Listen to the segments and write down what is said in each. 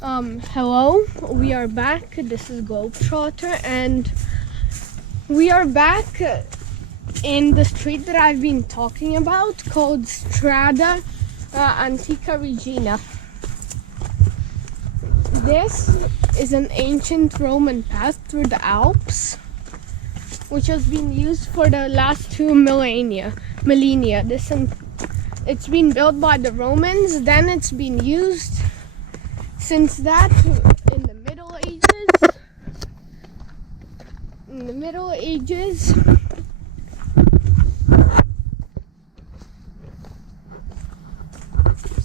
Hello, we are back. This is Globetrotter, and we are back in the street that I've been talking about called Via Antica Regina. This is an ancient Roman path through the Alps, which has been used for the last two millennia. It's been built by the Romans, then it's been used since that in the Middle Ages.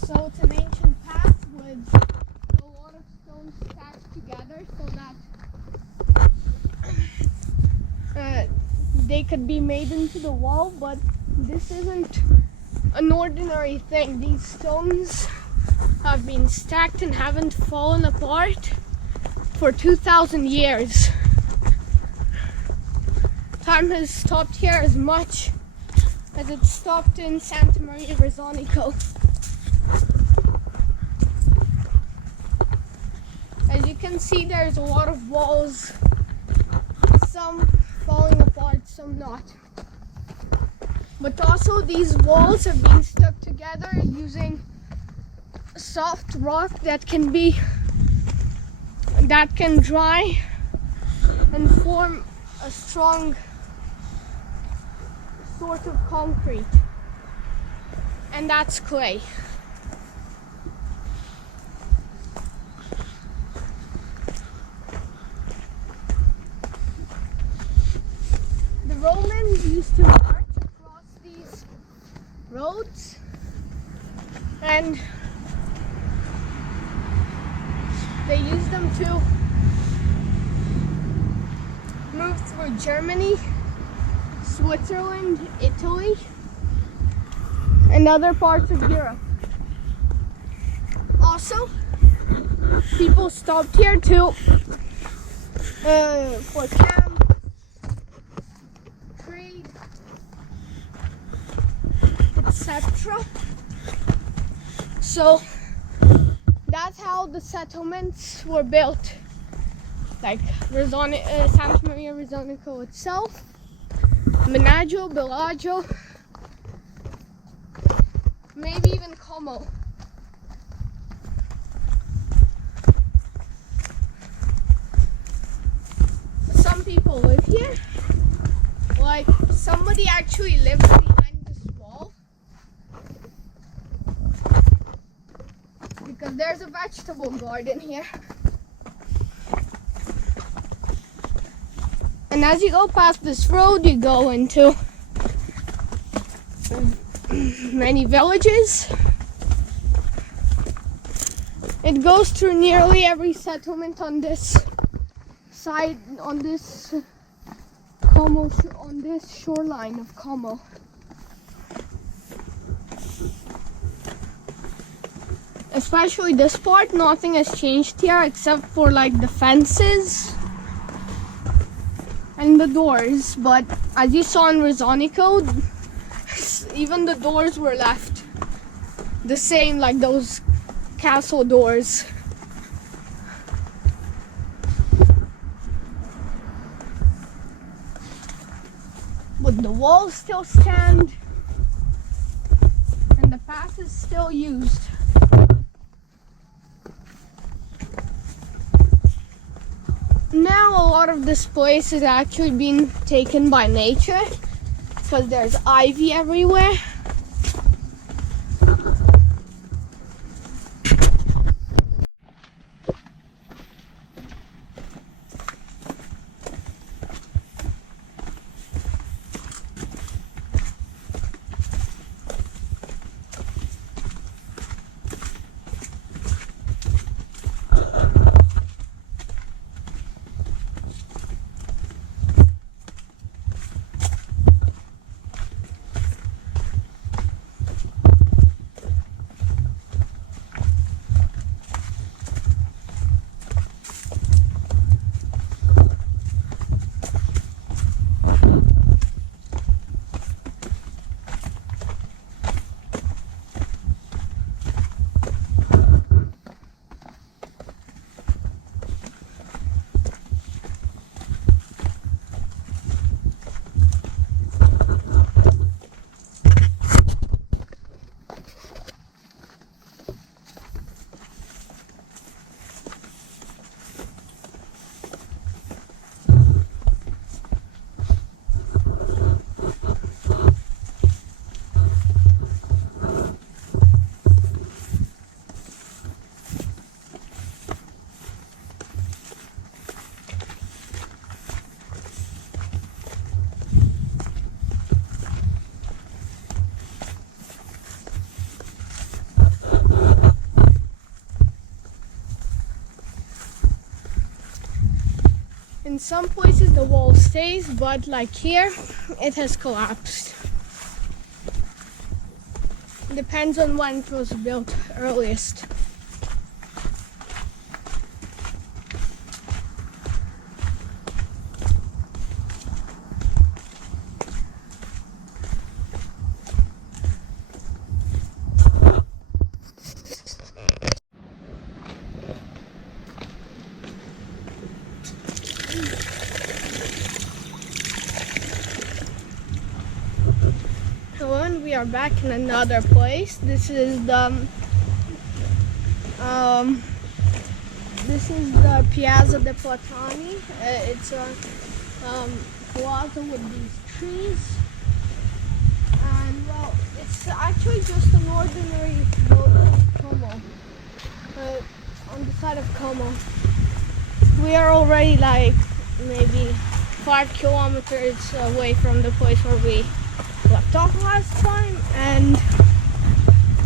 So it's an ancient path with a lot of stones stacked together so that they could be made into the wall, but this isn't an ordinary thing. These stones have been stacked and haven't fallen apart for 2,000 years. Time has stopped here as much as it stopped in Santa Maria Rosonico. As you can see, there's a lot of walls, some falling apart, some not. But also these walls have been stuck together using soft rock that can dry and form a strong sort of concrete, and that's clay. The Romans used to march across these roads, and they used them to move through Germany, Switzerland, Italy, and other parts of Europe. Also, people stopped here for camp, trade, etc. So that's how the settlements were built, like Santa Maria Rosonico itself, Menaggio, Bellagio, maybe even Como. Some people live here, like somebody actually lives behind this wall, because there's a vegetable garden here. And as you go past this road, you go into many villages. It goes through nearly every settlement on this side, on this shoreline of Como. Especially this part, nothing has changed here except for like the fences and the doors, but as you saw in Rosonico, even the doors were left the same, like those castle doors. But the walls still stand and the path is still used. Now a lot of this place is actually being taken by nature because there's ivy everywhere. some places the wall stays, but like here, it has collapsed. Depends on when it was built earliest. We are back in another place. This is the Piazza de Platani. It's a plaza with these trees, and well, it's actually just an ordinary road to Como, on the side of Como. We are already like maybe 5 kilometers away from the place where we left off last time, and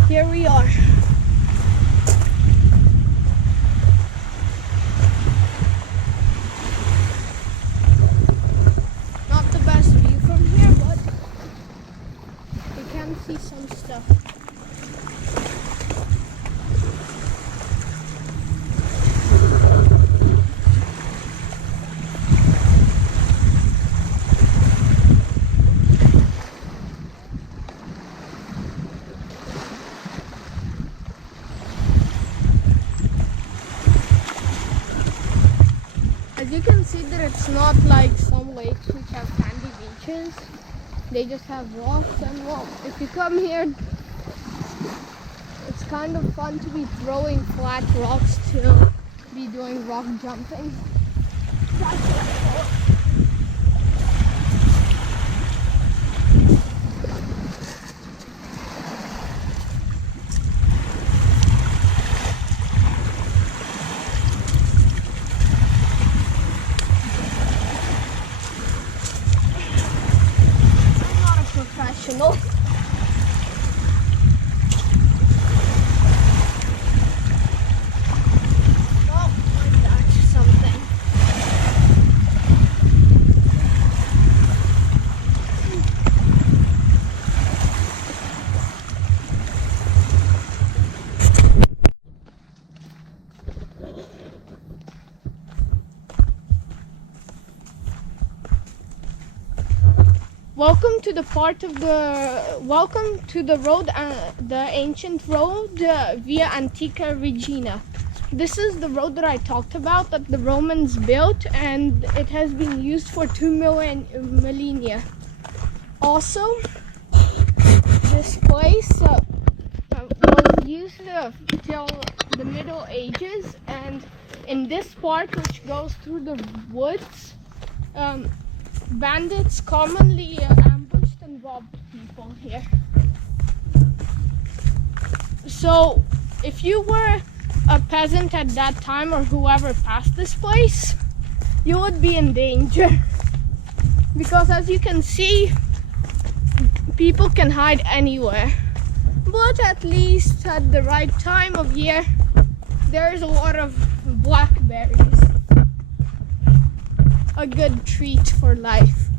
here we are. Not the best view from here, but you can see some stuff. As you can see that it's not like some lakes which have sandy beaches. They just have rocks, and well, if you come here, it's kind of fun to be throwing flat rocks to be doing rock jumping. That's what I call it. Professional. Oh, that's something. Welcome to the road, the ancient road, Via Antica Regina. This is the road that I talked about that the Romans built, and it has been used for 2 millennia. Also, this place was used till the Middle Ages, and in this part, which goes through the woods, bandits commonly ambushed and robbed people here. So if you were a peasant at that time, or whoever passed this place, you would be in danger, because as you can see, people can hide anywhere. But at least at the right time of year, there's a lot of blackberries. A good treat for life.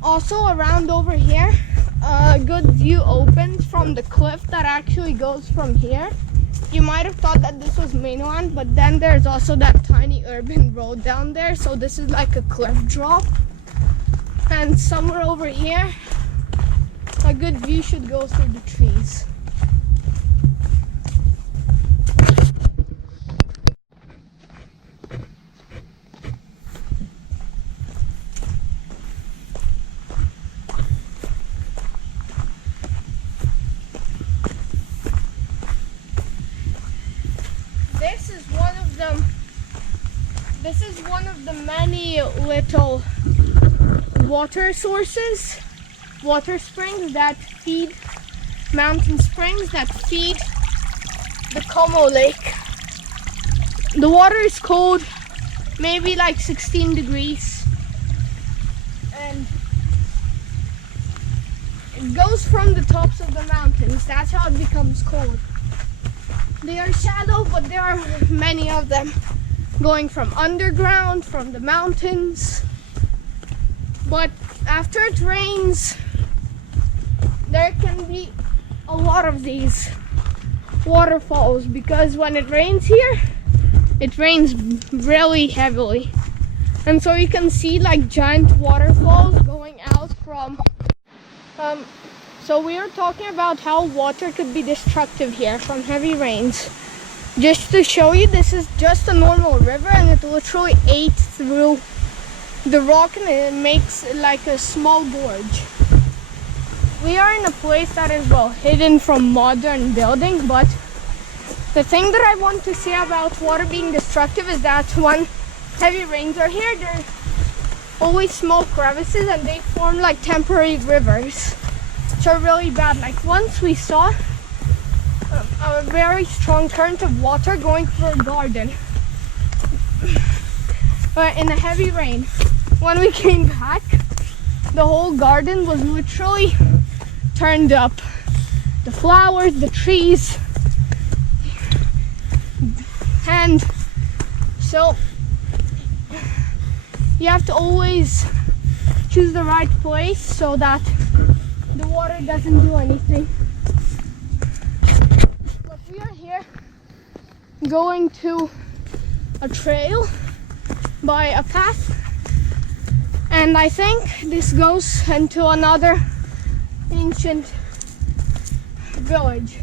Also around over here, a good view opens from the cliff that actually goes from here. You might have thought that this was mainland, but then there's also that tiny urban road down there, so this is like a cliff drop. And somewhere over here, a good view should go through the trees. This is one of the many little water sources, water springs that feed, mountain springs that feed the Como Lake. The water is cold, maybe like 16 degrees, and it goes from the tops of the mountains. That's how it becomes cold. They are shallow, but there are many of them. going from underground, from the mountains. But after it rains, there can be a lot of these waterfalls, because when it rains here, it rains really heavily. And so you can see like giant waterfalls going out from so we are talking about how water could be destructive here from heavy rains. Just to show you, this is just a normal river, and it literally ate through the rock and it makes like a small gorge. We are in a place that is well hidden from modern building, but the thing that I want to say about water being destructive is that when heavy rains are here, there are always small crevices and they form like temporary rivers, which are really bad. Like once we saw a very strong current of water going through a garden in a heavy rain. When we came back, the whole garden was literally turned up. The flowers, the trees, and so you have to always choose the right place so that the water doesn't do anything. But we are here going to a trail by a path, and I think this goes into another ancient village.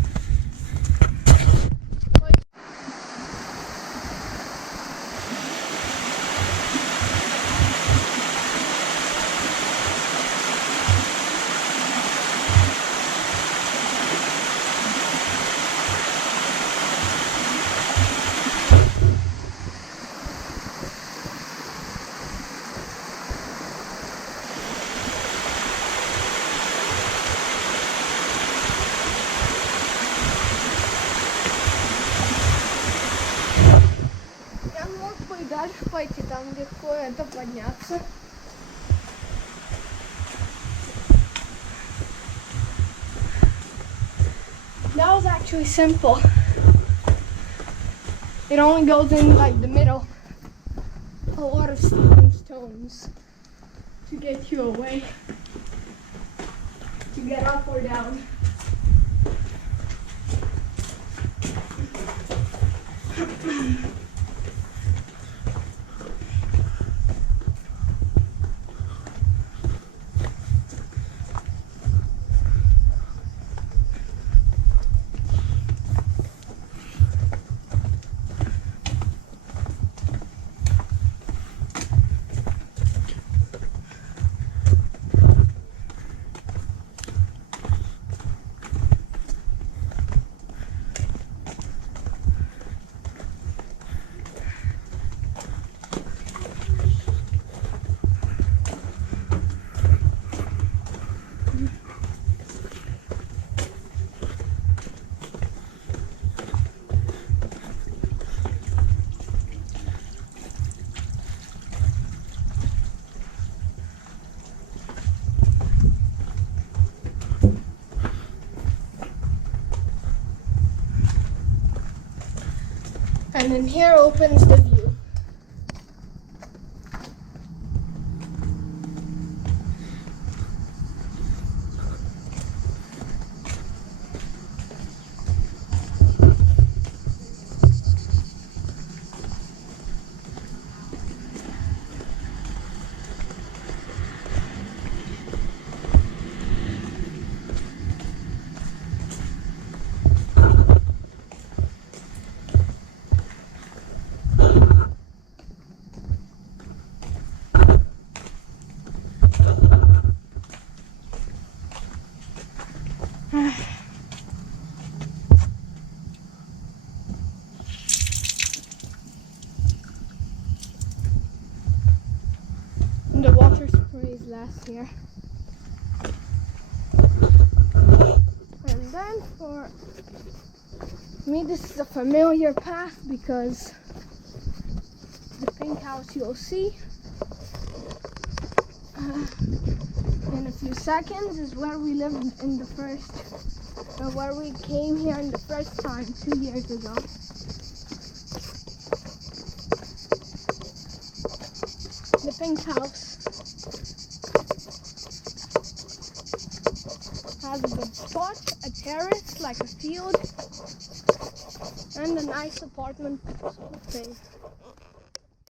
Дальше пойти там легко это подняться. That was actually simple. It only goes in like the middle. A lot of stepping stones to get you away, to get up or down. And then here opens the view. The water sprays last year. And then for me, this is a familiar path because the pink house you'll see in a few seconds is where we lived in the first, where we came here in the first time 2 years ago. pink house. Has a good spot, a terrace like a field, and a nice apartment thing.